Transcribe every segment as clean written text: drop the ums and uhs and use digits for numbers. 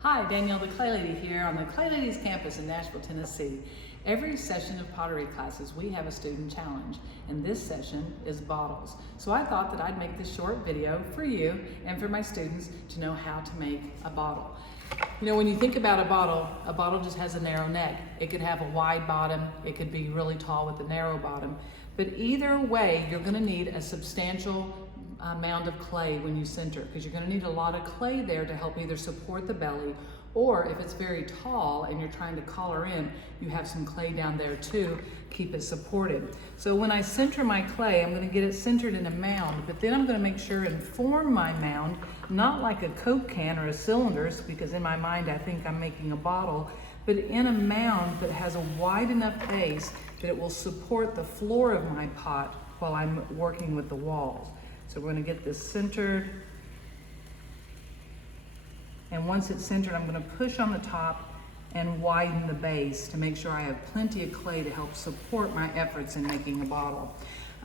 Hi, Danielle the Clay Lady here on the Clay Ladies campus in Nashville, Tennessee. Every session of pottery classes, we have a student challenge, and this session is bottles. So I thought that I'd make this short video for you and for my students to know how to make a bottle. You know, when you think about a bottle just has a narrow neck. It could have a wide bottom, it could be really tall with a narrow bottom, but either way, you're gonna need a substantial mound of clay when you center, because you're going to need a lot of clay there to help either support the belly, or if it's very tall and you're trying to collar in, you have some clay down there too, keep it supported. So when I center my clay, I'm going to get it centered in a mound, but then I'm going to make sure and form my mound, not like a Coke can or a cylinder, because in my mind I think I'm making a bottle, but in a mound that has a wide enough base that it will support the floor of my pot while I'm working with the walls. So we're going to get this centered, and once it's centered, I'm going to push on the top and widen the base to make sure I have plenty of clay to help support my efforts in making a bottle.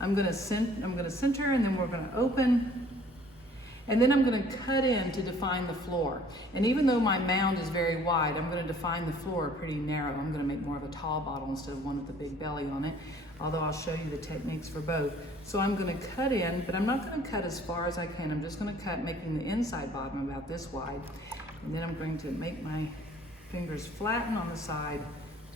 I'm going to center, and then we're going to open, and then I'm going to cut in to define the floor. And even though my mound is very wide, I'm going to define the floor pretty narrow. I'm going to make more of a tall bottle instead of one with a big belly on it, although I'll show you the techniques for both. So I'm going to cut in, but I'm not going to cut as far as I can. I'm just going to cut making the inside bottom about this wide. And then I'm going to make my fingers flatten on the side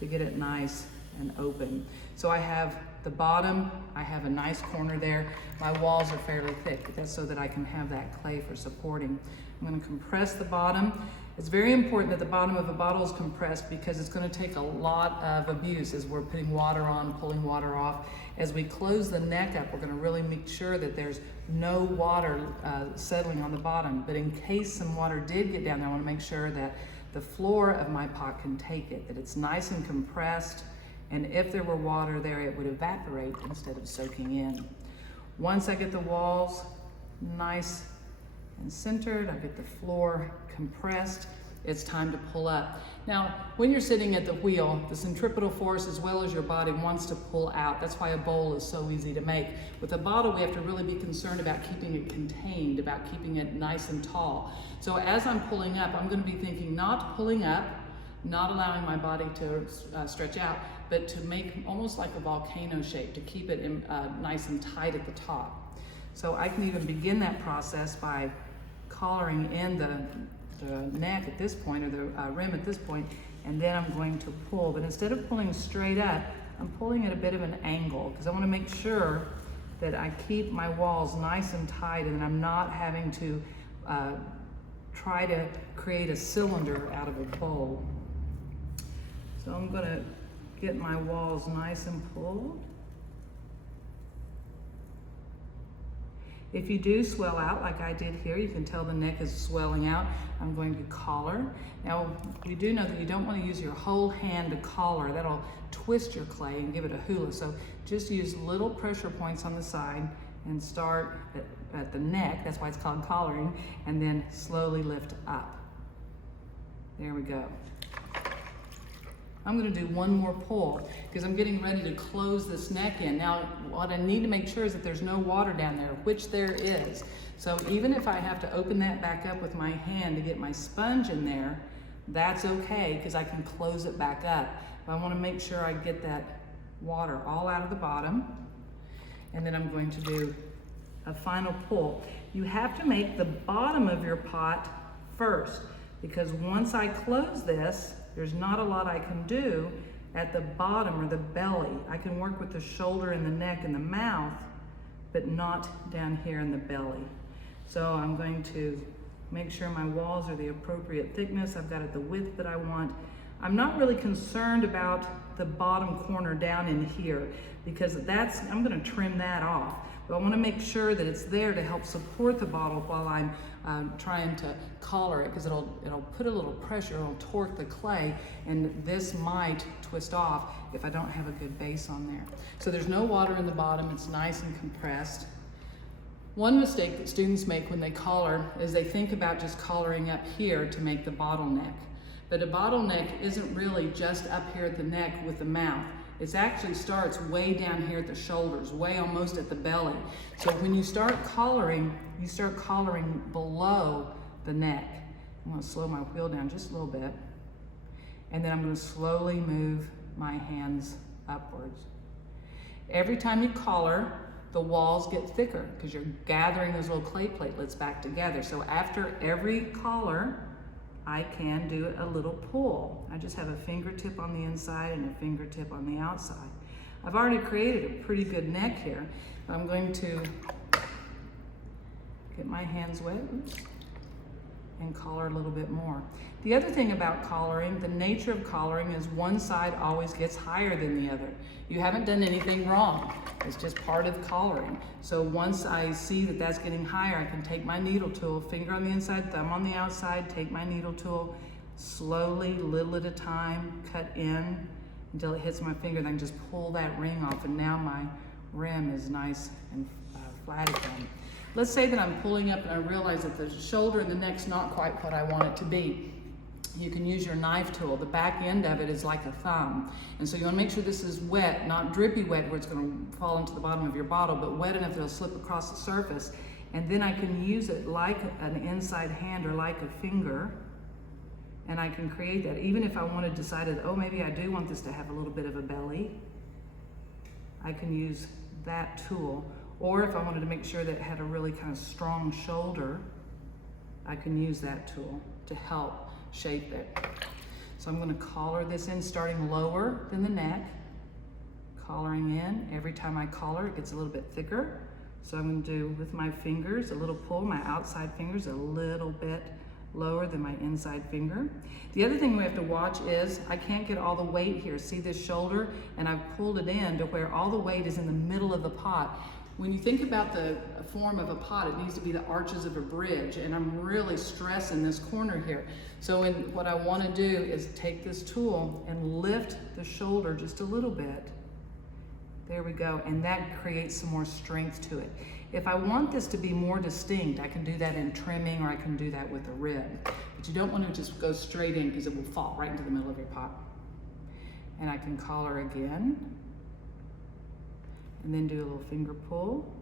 to get it nice and open. So I have the bottom, I have a nice corner there. My walls are fairly thick, but that's so that I can have that clay for supporting. I'm going to compress the bottom. It's very important that the bottom of a bottle is compressed, because it's going to take a lot of abuse as we're putting water on, pulling water off. As we close the neck up, we're going to really make sure that there's no water settling on the bottom. But in case some water did get down there, I want to make sure that the floor of my pot can take it, that it's nice and compressed, and if there were water there, it would evaporate instead of soaking in. Once I get the walls nice and centered, I get the floor compressed, it's time to pull up. Now, when you're sitting at the wheel, the centripetal force as well as your body wants to pull out. That's why a bowl is so easy to make. With a bottle, we have to really be concerned about keeping it contained, about keeping it nice and tall. So as I'm pulling up, I'm going to be thinking not pulling up, not allowing my body to stretch out, but to make almost like a volcano shape, to keep it nice and tight at the top. So I can even begin that process by collaring in the neck at this point, or the rim at this point, and then I'm going to pull. But instead of pulling straight up, I'm pulling at a bit of an angle, because I want to make sure that I keep my walls nice and tight, and I'm not having to try to create a cylinder out of a bowl. So I'm going to get my walls nice and pulled. If you do swell out like I did here, you can tell the neck is swelling out. I'm going to collar. Now, you do know that you don't want to use your whole hand to collar. That'll twist your clay and give it a hula. So just use little pressure points on the side and start at the neck. That's why it's called collaring. And then slowly lift up. There we go. I'm going to do one more pull, because I'm getting ready to close this neck in. Now, what I need to make sure is that there's no water down there, which there is. So even if I have to open that back up with my hand to get my sponge in there, that's okay, because I can close it back up. But I want to make sure I get that water all out of the bottom. And then I'm going to do a final pull. You have to make the bottom of your pot first, because once I close this, there's not a lot I can do at the bottom or the belly. I can work with the shoulder and the neck and the mouth, but not down here in the belly. So I'm going to make sure my walls are the appropriate thickness. I've got it the width that I want. I'm not really concerned about the bottom corner down in here, because I'm gonna trim that off. But I wanna make sure that it's there to help support the bottle while I'm trying to collar it, because it'll put a little pressure, it'll torque the clay, and this might twist off if I don't have a good base on there. So there's no water in the bottom, it's nice and compressed. One mistake that students make when they collar is they think about just collaring up here to make the bottleneck. But a bottleneck isn't really just up here at the neck with the mouth. It actually starts way down here at the shoulders, way almost at the belly. So when you start collaring below the neck. I'm gonna slow my wheel down just a little bit. And then I'm gonna slowly move my hands upwards. Every time you collar, the walls get thicker because you're gathering those little clay platelets back together. So after every collar, I can do a little pull. I just have a fingertip on the inside and a fingertip on the outside. I've already created a pretty good neck here. I'm going to get my hands wet, and collar a little bit more. The other thing about collaring, the nature of collaring is one side always gets higher than the other. You haven't done anything wrong. It's just part of collaring. So once I see that that's getting higher, I can take my needle tool, finger on the inside, thumb on the outside, take my needle tool, slowly, little at a time, cut in until it hits my finger, then just pull that ring off, and now my rim is nice and flat again. Let's say that I'm pulling up and I realize that the shoulder and the neck's not quite what I want it to be. You can use your knife tool. The back end of it is like a thumb. And so you wanna make sure this is wet, not drippy wet where it's gonna fall into the bottom of your bottle, but wet enough that it'll slip across the surface. And then I can use it like an inside hand or like a finger, and I can create that. Even if I wanted to decide, oh, maybe I do want this to have a little bit of a belly, I can use that tool. Or if I wanted to make sure that it had a really kind of strong shoulder, I can use that tool to help shape it. So I'm going to collar this in, starting lower than the neck, collaring in. Every time I collar, it gets a little bit thicker. So I'm going to do with my fingers a little pull, my outside fingers a little bit lower than my inside finger. The other thing we have to watch is I can't get all the weight here. See this shoulder? And I've pulled it in to where all the weight is in the middle of the pot. When you think about the form of a pot, it needs to be the arches of a bridge, and I'm really stressing this corner here. So what I want to do is take this tool and lift the shoulder just a little bit. There we go, and that creates some more strength to it. If I want this to be more distinct, I can do that in trimming, or I can do that with a rib. But you don't want to just go straight in because it will fall right into the middle of your pot. And I can collar again. And then do a little finger pull.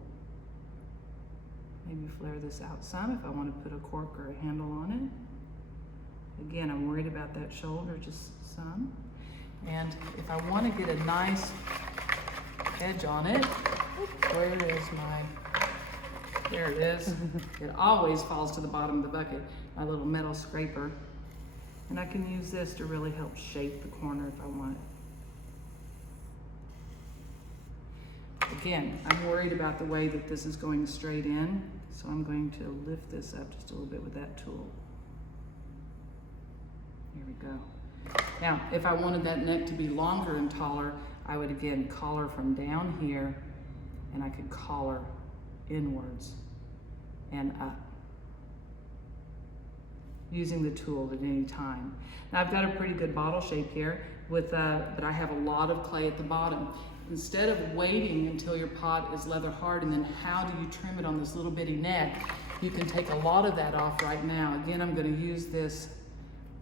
Maybe flare this out some if I want to put a cork or a handle on it. Again, I'm worried about that shoulder just some. And if I want to get a nice edge on it, where is my, there it is. It always falls to the bottom of the bucket, my little metal scraper. And I can use this to really help shape the corner if I want it. Again, I'm worried about the way that this is going straight in, so I'm going to lift this up just a little bit with that tool. Here we go. Now, if I wanted that neck to be longer and taller, I would again collar from down here, and I could collar inwards and up, using the tool at any time. Now I've got a pretty good bottle shape here, but I have a lot of clay at the bottom. Instead of waiting until your pot is leather hard and then how do you trim it on this little bitty neck, you can take a lot of that off right now. Again, I'm going to use this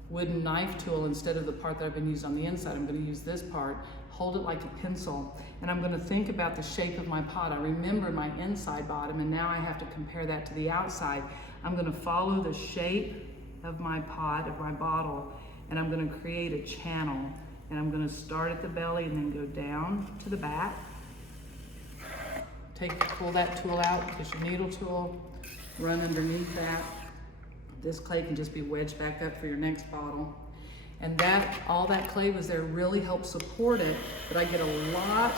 wooden knife tool instead of the part that I've been using on the inside. I'm going to use this part, hold it like a pencil, and I'm going to think about the shape of my pot. I remember my inside bottom, and now I have to compare that to the outside. I'm going to follow the shape of my pot, of my bottle, and I'm going to create a channel. And I'm going to start at the belly and then go down to the back. Pull that tool out, get your needle tool, run underneath that. This clay can just be wedged back up for your next bottle. And all that clay was there really helped support it, but I get a lot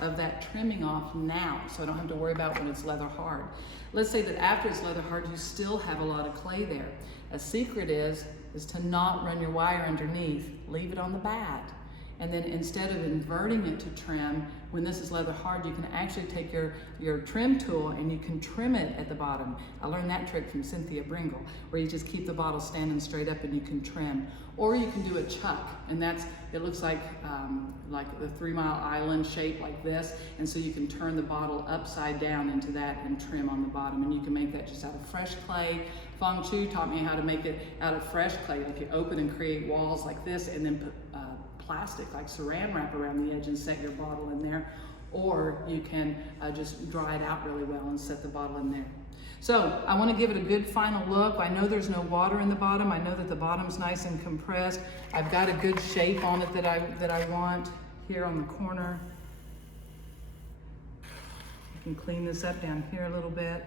of that trimming off now, so I don't have to worry about when it's leather hard. Let's say that after it's leather hard, you still have a lot of clay there. A secret is to not run your wire underneath, leave it on the bat. And then instead of inverting it to trim, when this is leather hard, you can actually take your trim tool and you can trim it at the bottom. I learned that trick from Cynthia Bringle, where you just keep the bottle standing straight up and you can trim. Or you can do a chuck, and it looks like the 3 Mile Island shape like this, and so you can turn the bottle upside down into that and trim on the bottom, and you can make that just out of fresh clay. Feng Chu taught me how to make it out of fresh clay, like you open and create walls like this, and then put plastic like saran wrap around the edge and set your bottle in there, or you can just dry it out really well and set the bottle in there. So I want to give it a good final look. I know there's no water in the bottom. I know that the bottom's nice and compressed. I've got a good shape on it that I want here on the corner. I can clean this up down here a little bit.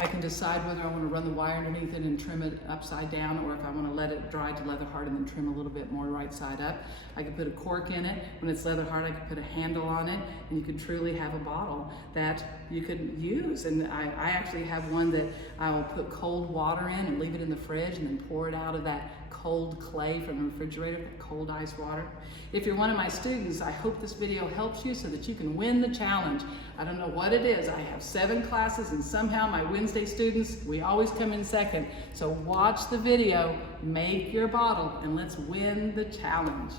I can decide whether I want to run the wire underneath it and trim it upside down, or if I want to let it dry to leather hard and then trim a little bit more right side up. I could put a cork in it. When it's leather hard, I could put a handle on it, and you could truly have a bottle that you could use. And I actually have one that I will put cold water in and leave it in the fridge and then pour it out of that cold clay from the refrigerator, cold ice water. If you're one of my students, I hope this video helps you so that you can win the challenge. I don't know what it is. I have 7 classes and somehow my Wednesday students, we always come in second. So watch the video, make your bottle, and let's win the challenge.